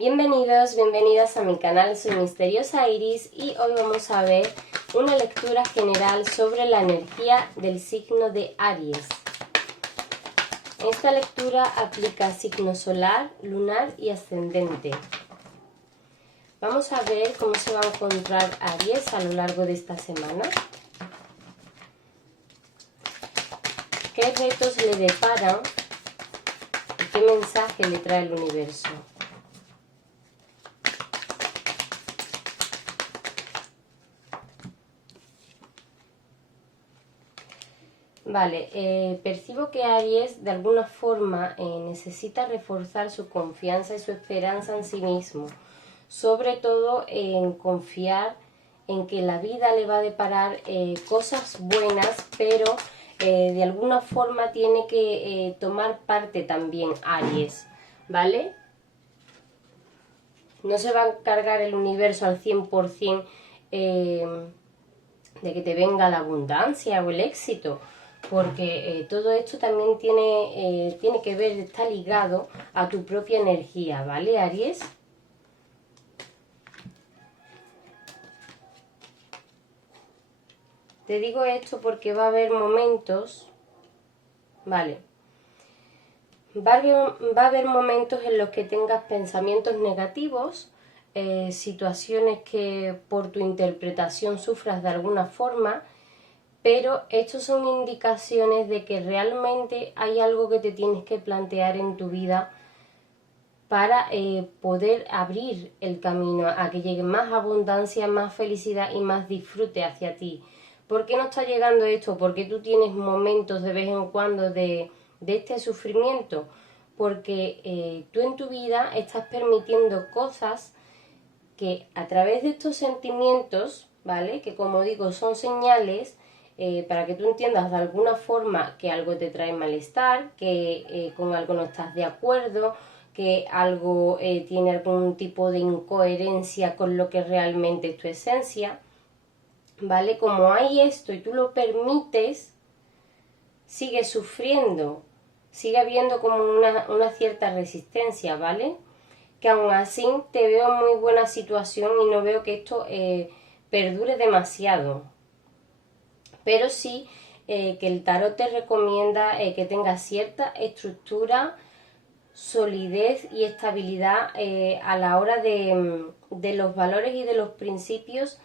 Bienvenidos, bienvenidas a mi canal, soy Misteriosa Iris y hoy vamos a ver una lectura general sobre la energía del signo de Aries. Esta lectura aplica signo solar, lunar y ascendente. Vamos a ver cómo se va a encontrar Aries a lo largo de esta semana. ¿Qué retos le deparan y qué mensaje le trae el universo? Vale, percibo que Aries de alguna forma necesita reforzar su confianza y su esperanza en sí mismo, sobre todo en confiar en que la vida le va a deparar cosas buenas, pero de alguna forma tiene que tomar parte también Aries, ¿vale? No se va a encargar el universo al 100% de que te venga la abundancia o el éxito, porque todo esto también tiene que ver, está ligado a tu propia energía, ¿vale, Aries? Te digo esto porque va a haber momentos, ¿vale? Va a haber momentos en los que tengas pensamientos negativos, situaciones que por tu interpretación sufras de alguna forma, pero estos son indicaciones de que realmente hay algo que te tienes que plantear en tu vida para poder abrir el camino a que llegue más abundancia, más felicidad y más disfrute hacia ti. ¿Por qué no está llegando esto? Porque tú tienes momentos de vez en cuando de este sufrimiento, porque tú en tu vida estás permitiendo cosas que a través de estos sentimientos, ¿vale? Que como digo son señales para que tú entiendas de alguna forma que algo te trae malestar, que con algo no estás de acuerdo, que algo tiene algún tipo de incoherencia con lo que realmente es tu esencia, ¿vale? Como hay esto y tú lo permites, sigue sufriendo, sigue habiendo como una cierta resistencia, ¿vale? Que aún así te veo en muy buena situación y no veo que esto perdure demasiado. Pero sí que el tarot te recomienda que tengas cierta estructura, solidez y estabilidad a la hora de los valores y de los principios,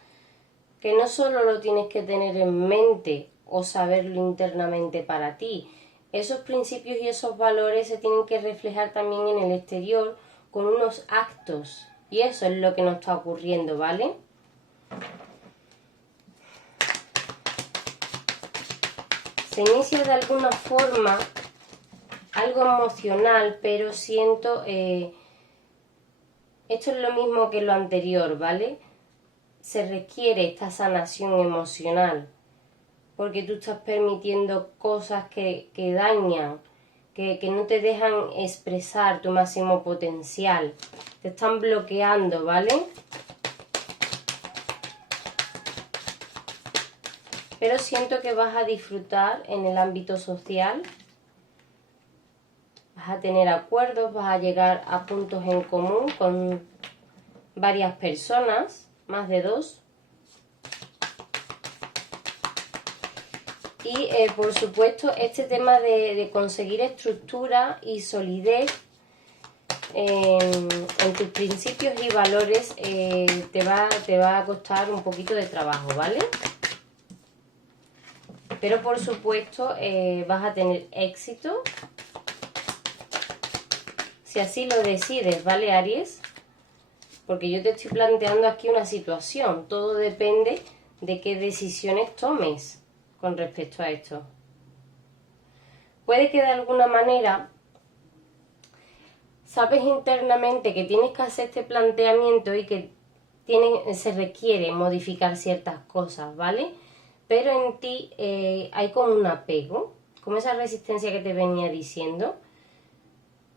que no solo lo tienes que tener en mente o saberlo internamente para ti. Esos principios y esos valores se tienen que reflejar también en el exterior con unos actos, y eso es lo que nos está ocurriendo, ¿vale? Se inicia de alguna forma algo emocional, pero siento esto es lo mismo que lo anterior, ¿vale? Se requiere esta sanación emocional porque tú estás permitiendo cosas que dañan, que no te dejan expresar tu máximo potencial, te están bloqueando, ¿vale? Pero siento que vas a disfrutar en el ámbito social, vas a tener acuerdos, vas a llegar a puntos en común con varias personas, más de dos. Y por supuesto este tema de conseguir estructura y solidez en tus principios y valores te va a costar un poquito de trabajo, ¿vale? Pero por supuesto vas a tener éxito si así lo decides, ¿vale, Aries? Porque yo te estoy planteando aquí una situación, todo depende de qué decisiones tomes con respecto a esto. Puede que de alguna manera sabes internamente que tienes que hacer este planteamiento y que se requiere modificar ciertas cosas, ¿vale? Pero en ti hay como un apego, como esa resistencia que te venía diciendo.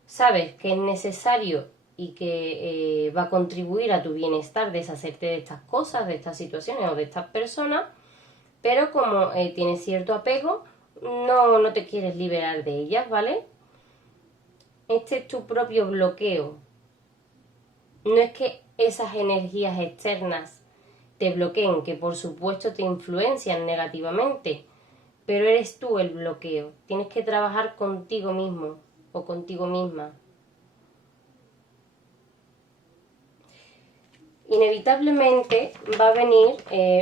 Sabes que es necesario y que va a contribuir a tu bienestar deshacerte de estas cosas, de estas situaciones o de estas personas, pero como tienes cierto apego, no te quieres liberar de ellas, ¿vale? Este es tu propio bloqueo. no es que esas energías externas te bloqueen, que por supuesto te influencian negativamente, pero eres tú el bloqueo. Tienes que trabajar contigo mismo o contigo misma. Inevitablemente va a venir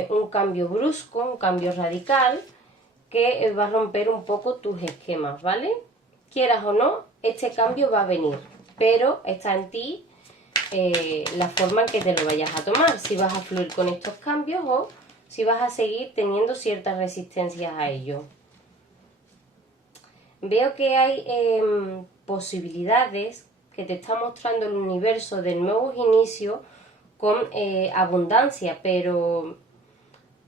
un cambio brusco, un cambio radical, que va a romper un poco tus esquemas, ¿vale? Quieras o no, este cambio va a venir, pero está en ti la forma en que te lo vayas a tomar, si vas a fluir con estos cambios o si vas a seguir teniendo ciertas resistencias a ello. Veo que hay posibilidades que te está mostrando el universo de nuevos inicios con abundancia, pero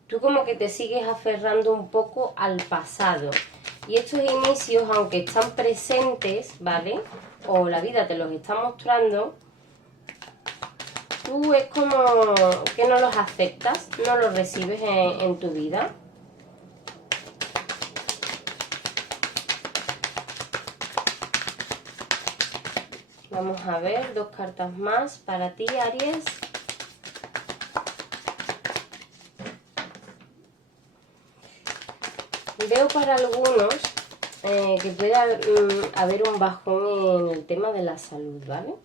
tú como que te sigues aferrando un poco al pasado. Y estos inicios, aunque están presentes, ¿vale? O la vida te los está mostrando, tú es como que no los aceptas, no los recibes en tu vida. Vamos a ver, 2 cartas más para ti, Aries. Veo para algunos que puede haber un bajón en el tema de la salud, ¿vale?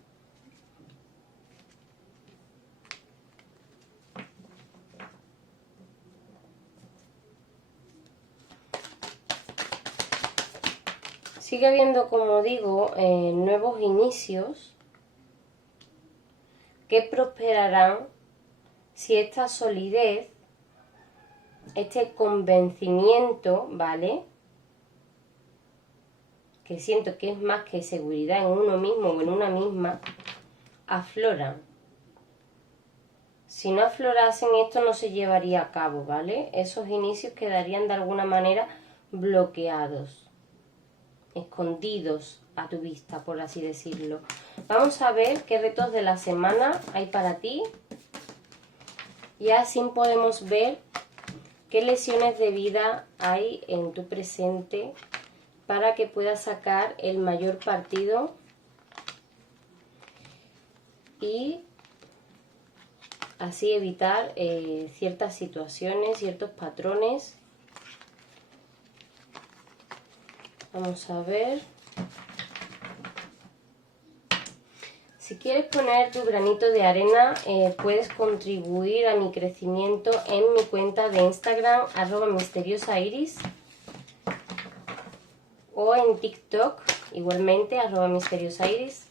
Sigue habiendo, como digo, nuevos inicios que prosperarán si esta solidez, este convencimiento, ¿vale? Que siento que es más que seguridad en uno mismo o en una misma, afloran. Si no aflorasen, esto no se llevaría a cabo, ¿vale? Esos inicios quedarían de alguna manera bloqueados, escondidos a tu vista, por así decirlo. Vamos a ver qué retos de la semana hay para ti. Y así podemos ver qué lesiones de vida hay en tu presente para que puedas sacar el mayor partido y así evitar ciertas situaciones, ciertos patrones. Vamos a ver. Si quieres poner tu granito de arena, puedes contribuir a mi crecimiento en mi cuenta de Instagram, @misteriosairis, o en TikTok, igualmente, @misteriosairis.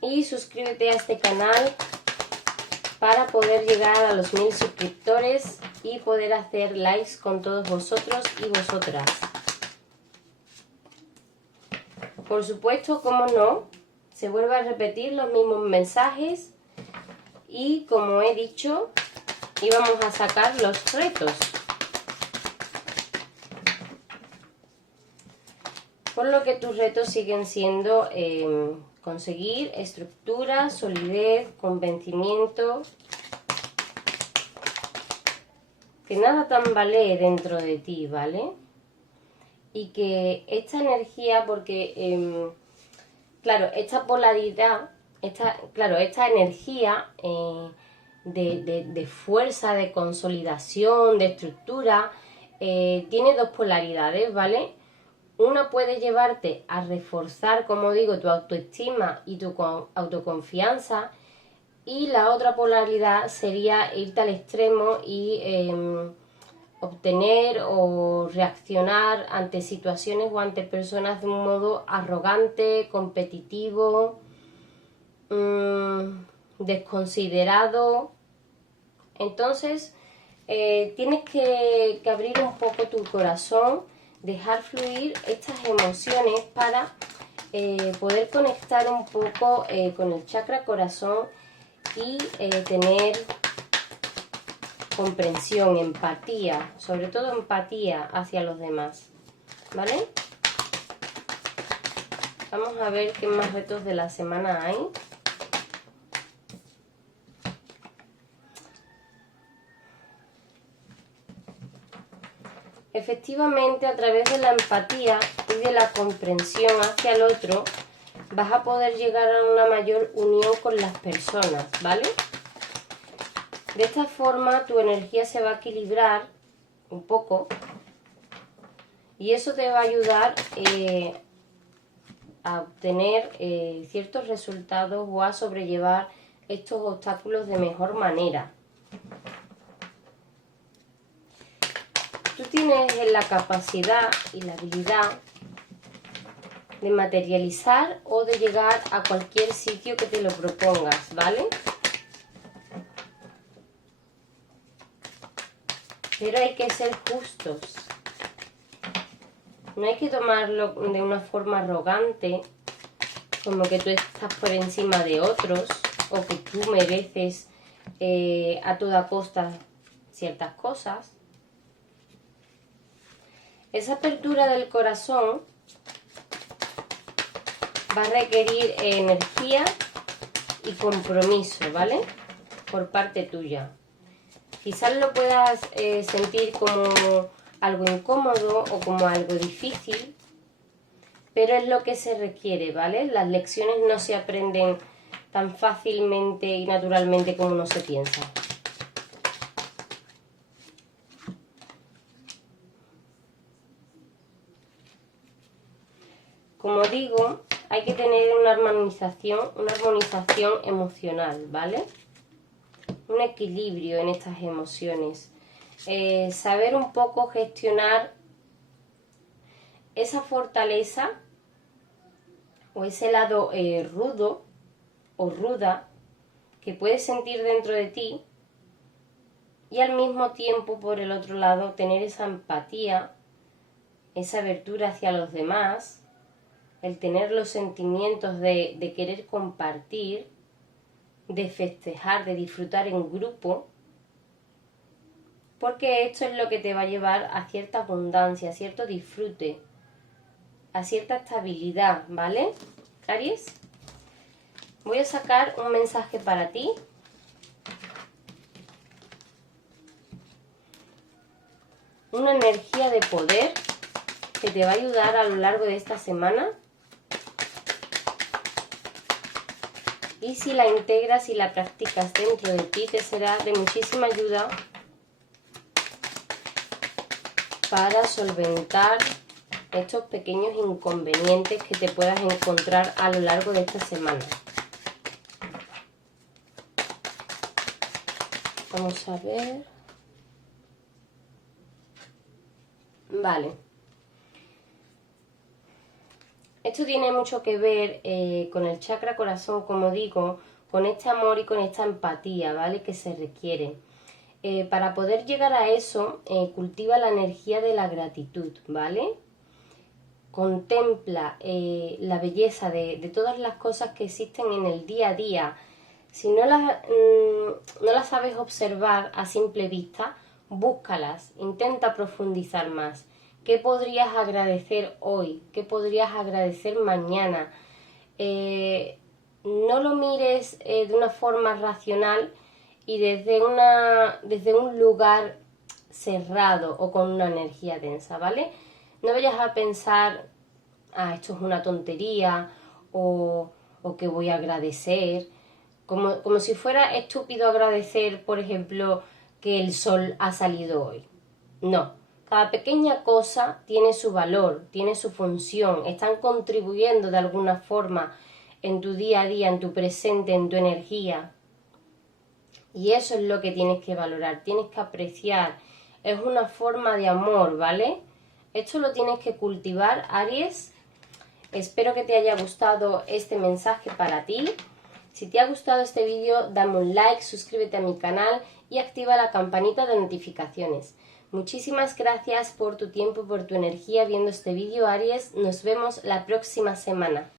Y suscríbete a este canal para poder llegar a los 1000 suscriptores y poder hacer likes con todos vosotros y vosotras. Por supuesto, como no, se vuelve a repetir los mismos mensajes y, como he dicho, íbamos a sacar los retos. Por lo que tus retos siguen siendo conseguir estructura, solidez, convencimiento, que nada tambalee dentro de ti, ¿vale? Y que esta energía, porque, claro, esta polaridad, esta energía de fuerza, de consolidación, de estructura, tiene dos polaridades, ¿vale? Una puede llevarte a reforzar, como digo, tu autoestima y tu autoconfianza, y la otra polaridad sería irte al extremo y obtener o reaccionar ante situaciones o ante personas de un modo arrogante, competitivo, desconsiderado. Entonces tienes que abrir un poco tu corazón, dejar fluir estas emociones para poder conectar un poco con el chakra corazón y tener comprensión, empatía, sobre todo empatía hacia los demás, ¿vale? Vamos a ver qué más retos de la semana hay. Efectivamente, a través de la empatía y de la comprensión hacia el otro, vas a poder llegar a una mayor unión con las personas, ¿vale? De esta forma tu energía se va a equilibrar un poco y eso te va a ayudar a obtener ciertos resultados o a sobrellevar estos obstáculos de mejor manera. Tú tienes la capacidad y la habilidad de materializar o de llegar a cualquier sitio que te lo propongas, ¿vale? Pero hay que ser justos. No hay que tomarlo de una forma arrogante, como que tú estás por encima de otros o que tú mereces a toda costa ciertas cosas. Esa apertura del corazón va a requerir energía y compromiso, ¿vale? Por parte tuya. Quizás lo puedas sentir como algo incómodo o como algo difícil, pero es lo que se requiere, ¿vale? Las lecciones no se aprenden tan fácilmente y naturalmente como uno se piensa. Como digo, hay que tener una armonización emocional, ¿vale? Un equilibrio en estas emociones. Saber un poco gestionar esa fortaleza o ese lado rudo o ruda que puedes sentir dentro de ti y al mismo tiempo, por el otro lado, tener esa empatía, esa abertura hacia los demás, el tener los sentimientos de querer compartir, de festejar, de disfrutar en grupo, porque esto es lo que te va a llevar a cierta abundancia, a cierto disfrute, a cierta estabilidad, ¿vale, Aries? Voy a sacar un mensaje para ti. Una energía de poder que te va a ayudar a lo largo de esta semana. Y si la integras y la practicas dentro de ti, te será de muchísima ayuda para solventar estos pequeños inconvenientes que te puedas encontrar a lo largo de esta semana. Vamos a ver. Vale. Esto tiene mucho que ver con el chakra corazón, como digo, con este amor y con esta empatía, ¿vale? Que se requiere. Para poder llegar a eso, cultiva la energía de la gratitud, ¿vale? Contempla la belleza de todas las cosas que existen en el día a día. Si no las sabes observar a simple vista, búscalas, intenta profundizar más. ¿Qué podrías agradecer hoy? ¿Qué podrías agradecer mañana? No lo mires de una forma racional y desde un lugar cerrado o con una energía densa, ¿vale? No vayas a pensar, esto es una tontería o que voy a agradecer. Como si fuera estúpido agradecer, por ejemplo, que el sol ha salido hoy. No. Cada pequeña cosa tiene su valor, tiene su función, están contribuyendo de alguna forma en tu día a día, en tu presente, en tu energía. Y eso es lo que tienes que valorar, tienes que apreciar. Es una forma de amor, ¿vale? Esto lo tienes que cultivar, Aries. Espero que te haya gustado este mensaje para ti. Si te ha gustado este vídeo, dame un like, suscríbete a mi canal y activa la campanita de notificaciones. Muchísimas gracias por tu tiempo, por tu energía viendo este vídeo, Aries. Nos vemos la próxima semana.